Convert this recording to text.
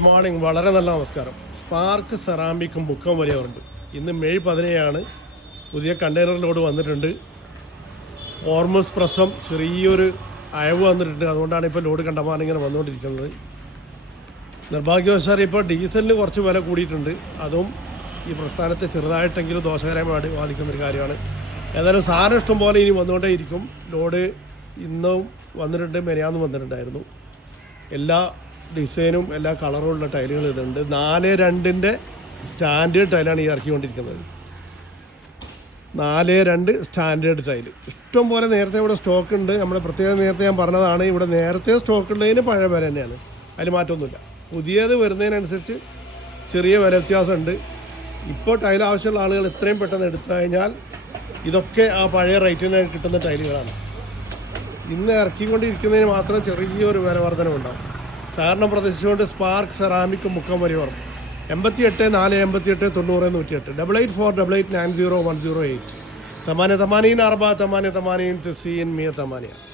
Good morning. വളരെ നല്ല നമസ്കാരം. സ്പാർക്ക് സെറാമിക് മുക്കം വലിയവരുണ്ട്. ഇന്ന് മെയ് 17 പുതിയ കണ്ടെയ്നർ ലോഡ് വന്നിട്ടുണ്ട്. ഓർമസ് പ്രസം ചെറിയൊരു അയവ് വന്നിട്ടുണ്ട്. അതുകൊണ്ടാണ് ഇപ്പോൾ ലോഡ് കണ്ടമാനം ഇങ്ങനെ വന്നുകൊണ്ടിരിക്കുന്നത്. നിർഭാഗ്യവശാൽ ഇപ്പോൾ ഡീസലിന് കുറച്ച് വില കൂടിയിട്ടുണ്ട്. അതും ഈ പ്രസ്ഥാനത്തെ ചെറുതായിട്ടെങ്കിലും ദോഷകരമായി ബാധിക്കുന്നൊരു കാര്യമാണ്. ഏതായാലും സാധനം ഇഷ്ടം പോലെ ഇനി വന്നുകൊണ്ടേയിരിക്കും. ലോഡ് ഇന്നും വന്നിട്ടുണ്ട്, മെനയാന്നും വന്നിട്ടുണ്ടായിരുന്നു. എല്ലാ ഡിസൈനും എല്ലാ കളറും ഉള്ള ടൈലുകൾ ഇതുണ്ട്. 4.2 സ്റ്റാൻഡേർഡ് ടൈലാണ് ഈ ഇറക്കിക്കൊണ്ടിരിക്കുന്നത്. 4.2 സ്റ്റാൻഡേർഡ് ടൈല് ഇഷ്ടം പോലെ നേരത്തെ ഇവിടെ സ്റ്റോക്ക് ഉണ്ട്. നമ്മുടെ പ്രത്യേകം നേരത്തെ ഞാൻ പറഞ്ഞതാണ്, ഇവിടെ നേരത്തെ സ്റ്റോക്ക് ഉള്ളതിന് പഴയ വില തന്നെയാണ്, അതിൽ മാറ്റമൊന്നുമില്ല. പുതിയത് വരുന്നതിനനുസരിച്ച് ചെറിയ വില വ്യത്യാസമുണ്ട്. ഇപ്പോൾ ടൈൽ ആവശ്യമുള്ള ആളുകൾ എത്രയും പെട്ടെന്ന് എടുത്തു കഴിഞ്ഞാൽ ഇതൊക്കെ ആ പഴയ റേറ്റിന് കിട്ടുന്ന ടൈലുകളാണ്. ഇന്ന് ഇറക്കിക്കൊണ്ടിരിക്കുന്നതിന് മാത്രം ചെറിയൊരു വില വർധനമുണ്ടാകും. സാറിനെ പ്രദർശിച്ചുകൊണ്ട് സ്പാർക്ക് സെറാമിക് മുക്കം വലിയവർ 88 488 90 108 88 488 90 108 8 8 4 90 90 90 90 90